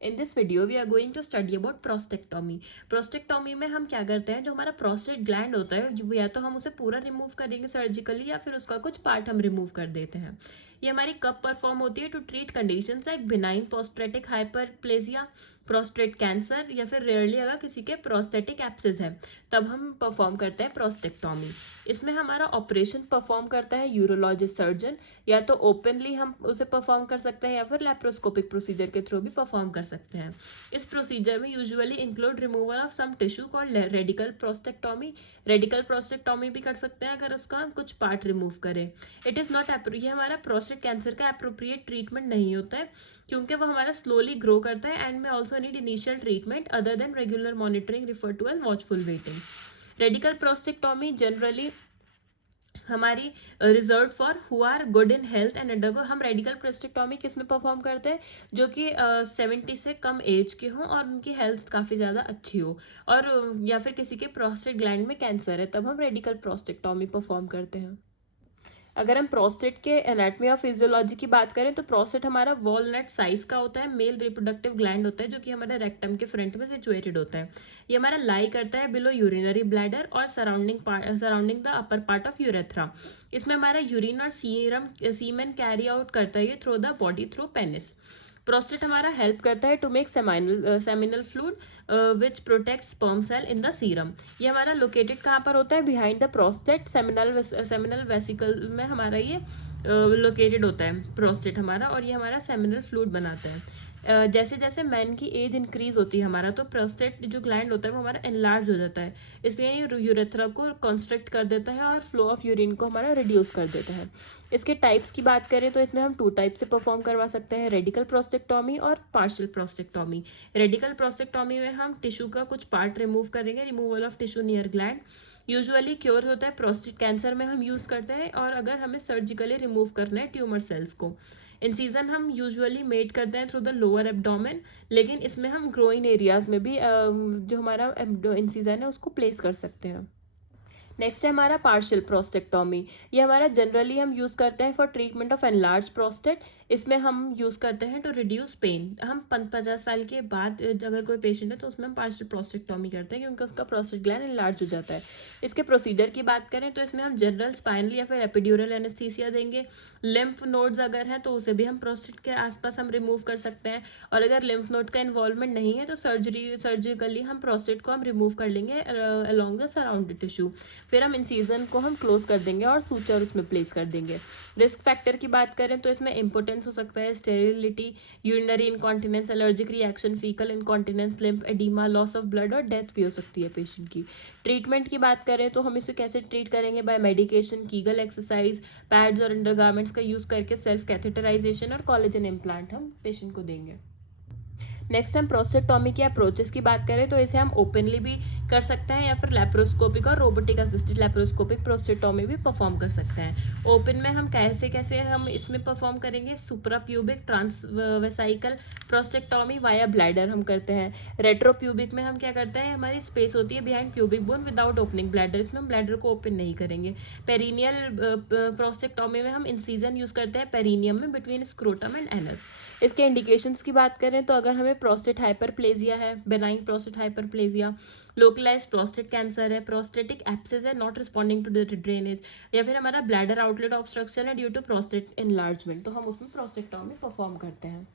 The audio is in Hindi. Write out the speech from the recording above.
In this video we are going to study about prostatectomy. Prostatectomy में हम क्या करते हैं, जो हमारा प्रोस्टेट ग्लैंड होता है वो या तो हम उसे पूरा रिमूव करेंगे सर्जिकली या फिर उसका कुछ पार्ट हम रिमूव कर देते हैं। ये हमारी कब परफॉर्म होती है to treat conditions like benign prostatic hyperplasia, prostate cancer या फिर रेयरली अगर किसी के प्रोस्टेटिक एप्सिस है तब हम परफॉर्म करते हैं प्रोस्टेक्टोमी। इसमें हमारा ऑपरेशन परफॉर्म करता है यूरोलॉजिस्ट सर्जन, या तो ओपनली हम उसे परफॉर्म कर सकते हैं या फिर लैप्रोस्कोपिक प्रोसीजर के थ्रू भी परफॉर्म कर सकते हैं। इस प्रोसीजर में usually include removal of some tissue called radical prostatectomy. Radical prostatectomy भी कर सकते हैं अगर उसका कुछ पार्ट रिमूव करें। इट इज़ नॉट ये हमारा प्रोस्टेट कैंसर का अप्रोप्रिएट ट्रीटमेंट नहीं होता है, क्योंकि वो हमारा स्लोली ग्रो करता है एंड में also need initial treatment other than regular monitoring refer to as watchful waiting. Radical prostatectomy generally हमारी reserve for who are good in health and undergo. हम रेडिकल प्रोस्टेक्टोमी किस में परफॉर्म करते हैं, जो कि 70 से कम एज के हों और उनकी हेल्थ काफ़ी ज़्यादा अच्छी हो, और या फिर किसी के प्रोस्टेट ग्लैंड में कैंसर है तब हम रेडिकल प्रोस्टेक्टोमी परफॉर्म करते हैं। अगर हम प्रोस्टेट के एनाटमी और फिजियोलॉजी की बात करें तो प्रोस्टेट हमारा वॉलनट साइज का होता है, मेल रिप्रोडक्टिव ग्लैंड होता है जो कि हमारे रेक्टम के फ्रंट में सिचुएटेड होता है। ये हमारा लाई करता है बिलो यूरिनरी ब्लैडर और surrounding the upper part of urethra. इसमें हमारा यूरिन और सीमेन कैरी आउट करता है ये through the body through penis. Prostate हमारा हेल्प करता है to make seminal fluid which protect sperm cell in the serum. ये हमारा लोकेटेड कहाँ पर होता है, behind the prostate seminal vesicle में हमारा ये लोकेटेड होता है प्रोस्टेट हमारा, और ये हमारा सेमिनल फ्लूइड बनाता है। जैसे जैसे मैन की एज इंक्रीज होती है हमारा, तो प्रोस्टेट जो ग्लैंड होता है वो हमारा एनलार्ज हो जाता है, इसलिए ये यूरेथ्रा को कॉन्स्ट्रिक्ट कर देता है और फ्लो ऑफ यूरिन को हमारा रिड्यूस कर देता है। इसके टाइप्स की बात करें तो इसमें हम 2 टाइप से परफॉर्म करवा सकते हैं, रेडिकल प्रोस्टेक्टोमी और पार्शियल प्रोस्टेक्टोमी। रेडिकल प्रोस्टेक्टोमी में हम टिश्यू का कुछ पार्ट रिमूव करेंगे, removal of tissue near gland. Usually cure होता है प्रोस्टेट कैंसर में हम यूज़ करते हैं, और अगर हमें सर्जिकली रिमूव करना है ट्यूमर सेल्स को, इंसीजन हम यूजुअली मेड करते हैं थ्रू द लोअर एब्डोमेन, लेकिन इसमें हम ग्रोइन एरियाज में भी जो हमारा इंसीजन है उसको प्लेस कर सकते हैं। नेक्स्ट है हमारा पार्शियल प्रोस्टेक्टोमी। ये हमारा जनरली हम यूज़ करते हैं for treatment of enlarge prostate. इसमें हम यूज़ करते हैं टू रिड्यूस पेन। हम 50 साल के बाद अगर कोई पेशेंट है तो उसमें हम पार्शियल प्रोस्टेक्टोमी करते हैं क्योंकि उसका प्रोस्टेट ग्लैंड एनलार्ज हो जाता है। इसके प्रोसीजर की बात करें तो इसमें हम जनरल स्पाइनल या फिर एपिड्यूरल एनेस्थीसिया देंगे। लिम्फ नोड्स अगर हैं तो उसे भी हम प्रोस्टेट के आसपास हम रिमूव कर सकते हैं, और अगर लिम्फ नोड का इन्वॉल्वमेंट नहीं है तो सर्जिकली हम प्रोस्टेट को हम रिमूव कर लेंगे अलॉन्ग द सराउंडेड टिश्यू। फिर हम इंसीजन को हम क्लोज कर देंगे और सूचर उसमें प्लेस कर देंगे। रिस्क फैक्टर की बात करें तो इसमें इंपोर्टेंस हो सकता है, sterility, urinary incontinence, allergic reaction, faecal incontinence, lymph oedema, loss of blood और डेथ भी हो सकती है पेशेंट की। ट्रीटमेंट की बात करें तो हम इसे कैसे ट्रीट करेंगे, by medication, Kegel exercise, pads और अंडरगारमेंट्स का यूज़ करके सेल्फ कैथेटराइजेशन और कोलेजन इम्प्लांट हम पेशेंट को देंगे। नेक्स्ट हम प्रोस्टेक्टोमी के अप्रोचेस की बात करें तो इसे हम ओपनली भी कर सकते हैं या फिर लैप्रोस्कोपिक और रोबोटिक असिस्टेड लैप्रोस्कोपिक प्रोस्टेक्टोमी भी परफॉर्म कर सकते हैं। ओपन में हम कैसे कैसे हम इसमें परफॉर्म करेंगे, सुप्राप्यूबिक ट्रांसवेसाइकल प्रोस्टेक्टोमी वाया ब्लैडर हम करते हैं। रेट्रोप्यूबिक में हम क्या करते हैं, हमारी स्पेस होती है behind pubic bone without opening bladder, इसमें हम ब्लैडर को ओपन नहीं करेंगे। पेरिनियल प्रोस्टेक्टोमी में हम इंसीजन यूज करते हैं पेरिनियम में बिटवीन स्क्रोटम एंड एनस। इसके इंडिकेशंस की बात करें तो अगर हमें प्रोस्टेट हाइपरप्लेजिया है, benign prostate hyperplasia, localize prostate cancer है, प्रोस्टेटिक एप्सिस है not responding to the drainage, या फिर हमारा ब्लैडर आउटलेट ऑब्स्ट्रक्शन है ड्यू टू प्रोस्टेट एनलार्जमेंट, तो हम उसमें प्रोस्टेक्टोमी परफॉर्म करते हैं।